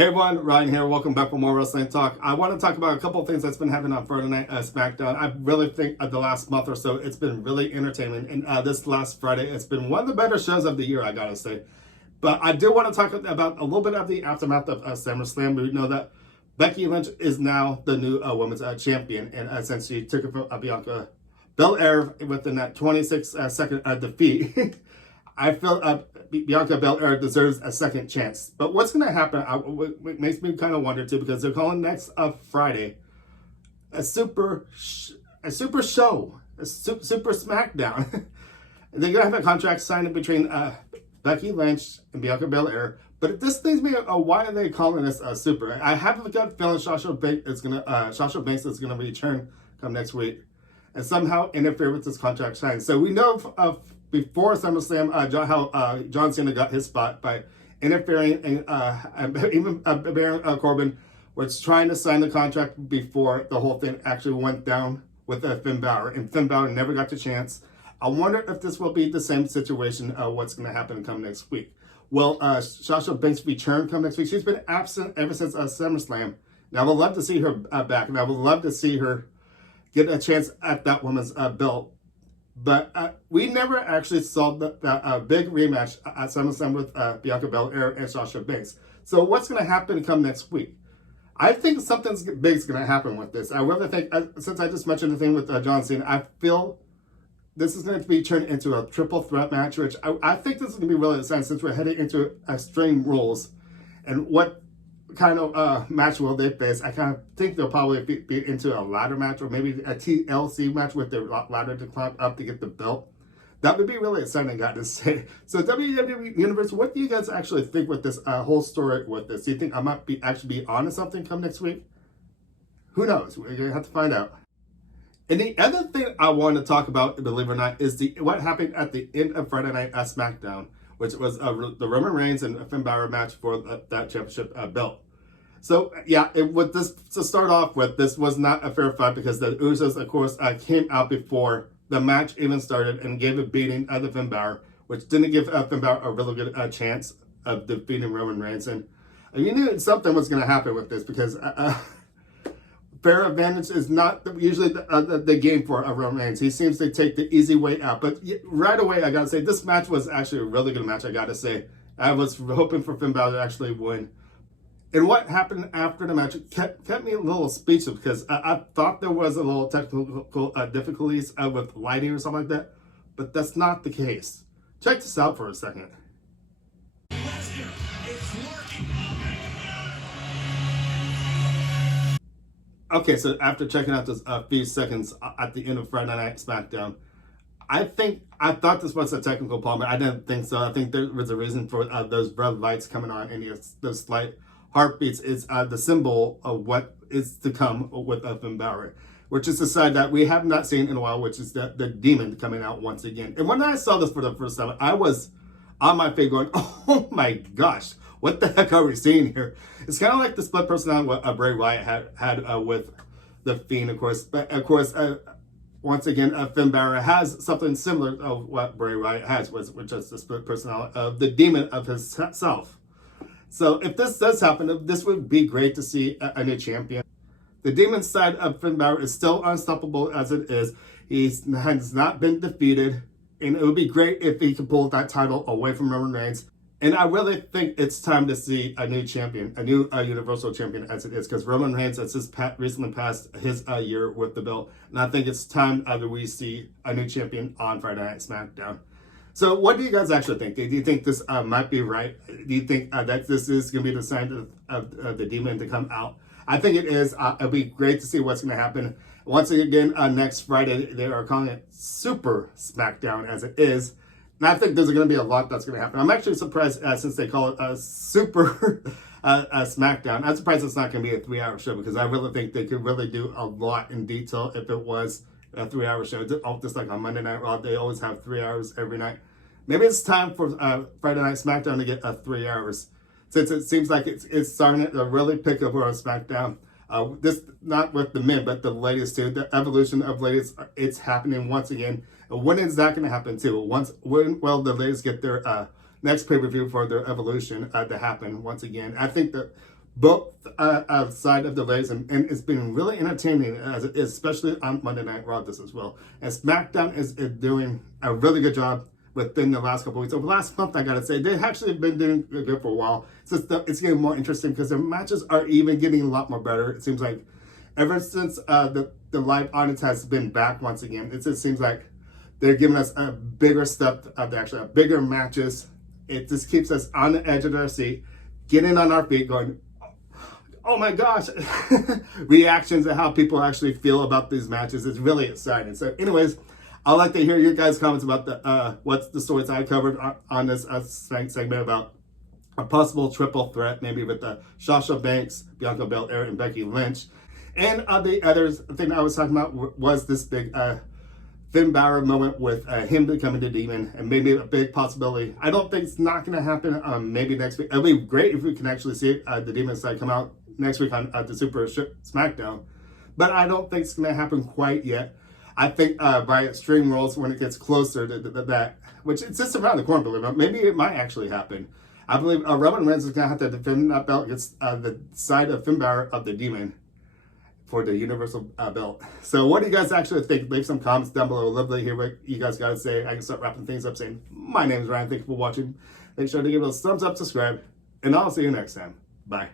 Hey everyone, Ryan here. Welcome back for more wrestling talk. I want to talk about a couple of things that's been happening on Friday Night SmackDown. I really think the last month or so, it's been really entertaining. And this last Friday, it's been one of the better shows of the year, I gotta say. But I do want to talk about a little bit of the aftermath of SummerSlam. We know that Becky Lynch is now the new women's champion, and since she took it from Bianca Belair within that 26-second defeat, I feel Bianca Belair deserves a second chance. But what's going to happen, it makes me kind of wonder too, because they're calling next Friday a super show, a super Smackdown. They're going to have a contract signed between Becky Lynch and Bianca Belair. But this leads me, why are they calling this super? I have a gut feeling Sasha Banks is going to return come next week and somehow interfere with this contract signing. So we know before SummerSlam, how John Cena got his spot by interfering, and even Baron Corbin was trying to sign the contract before the whole thing actually went down with Finn Balor, and Finn Balor never got the chance. I wonder if this will be the same situation, what's going to happen come next week. Will Sasha Banks return come next week? She's been absent ever since SummerSlam. Now, I would love to see her back, and I would love to see her get a chance at that woman's belt. But we never actually saw the big rematch at SummerSlam with Bianca Belair and Sasha Banks. So what's going to happen come next week? I think something big is going to happen with this. I really think, since I just mentioned the thing with John Cena, I feel this is going to be turned into a triple threat match, which I think this is going to be really exciting since we're heading into Extreme Rules. And what kind of match will they face? I kind of think they'll probably be into a ladder match, or maybe a TLC match with the ladder to climb up to get the belt. That would be really exciting, I got to say. So WWE Universe, what do you guys actually think with this whole story with this? Do you think I might actually be onto something come next week? Who knows? We're going to have to find out. And the other thing I want to talk about, believe it or not, is what happened at the end of Friday Night SmackDown, which was the Roman Reigns and Finn Balor match for that championship belt. So, yeah, to start off with, this was not a fair fight because the Usos, of course, came out before the match even started and gave a beating to Finn Balor, which didn't give Finn Balor a really good chance of defeating Roman Reigns. And you knew something was going to happen with this because fair advantage is not usually the game for Roman Reigns. He seems to take the easy way out. But right away, I got to say, this match was actually a really good match, I got to say. I was hoping for Finn Balor to actually win. And what happened after the match kept me a little speechless because I thought there was a little technical difficulties with lighting or something like that. But that's not the case. Check this out for a second. Okay, so after checking out this few seconds at the end of Friday Night SmackDown, I thought this was a technical problem. I didn't think so. I think there was a reason for those red lights coming on, and those slight heartbeats is the symbol of what is to come with Finn Balor, which is the side that we have not seen in a while, which is the demon coming out once again. And when I saw this for the first time, I was on my feet going, oh my gosh, what the heck are we seeing here? It's kind of like the split personality what Bray Wyatt had with The Fiend, of course. But of course, once again, Finn Balor has something similar to what Bray Wyatt has, which is the split personality of the demon of himself. So if this does happen, this would be great to see a new champion. The demon side of Finn Balor is still unstoppable as it is. He has not been defeated. And it would be great if he could pull that title away from Roman Reigns. And I really think it's time to see a new champion, a new Universal Champion as it is. Because Roman Reigns has just recently passed his year with the belt. And I think it's time that we see a new champion on Friday Night SmackDown. So what do you guys actually think? Do you think this might be right? Do you think that this is going to be the sign of the demon to come out? I think it is. It'll be great to see what's going to happen. Once again, next Friday, they are calling it Super Smackdown as it is. And I think there's going to be a lot that's going to happen. I'm actually surprised since they call it Super Smackdown. I'm surprised it's not going to be a 3-hour show because I really think they could really do a lot in detail if it was a 3-hour show. Just like on Monday Night Raw, they always have 3 hours every night. Maybe it's time for Friday Night SmackDown to get 3 hours. Since it seems like it's starting to really pick up on SmackDown. This not with the men, but the ladies too. The evolution of ladies, it's happening once again. When is that going to happen too? When will the ladies get their next pay-per-view for their evolution to happen once again? I think that both side of the legs, and it's been really entertaining, especially on Monday Night Raw this as well. And SmackDown is doing a really good job within the last couple of weeks. Over the last month, I gotta say, they've actually been doing good for a while. It's getting more interesting because their matches are even getting a lot more better. It seems like ever since the live audience has been back once again, it just seems like they're giving us a bigger stuff, actually bigger matches. It just keeps us on the edge of our seat, getting on our feet, going, oh my gosh, reactions to how people actually feel about these matches is really exciting. So anyways, I'd like to hear your guys' comments about the what's the stories I covered on this segment about a possible triple threat, maybe with Sasha Banks, Bianca Belair, and Becky Lynch. And the other thing I was talking about was this big Finn Balor moment with him becoming the demon, and maybe a big possibility. I don't think it's not going to happen. Maybe next week. It'll be great if we can actually see it, the demon side come out next week on the Super Smackdown. But I don't think it's going to happen quite yet. I think by Extreme Rules, when it gets closer to that, which it's just around the corner, believe it, maybe it might actually happen. I believe Roman Reigns is going to have to defend that belt against the side of Finn Balor of the demon for the Universal belt. So what do you guys actually think? Leave some comments down below. Love to hear what you guys got to say. I can start wrapping things up saying, my name is Ryan. Thank you for watching. Make sure to give it a thumbs up, subscribe, and I'll see you next time. Bye.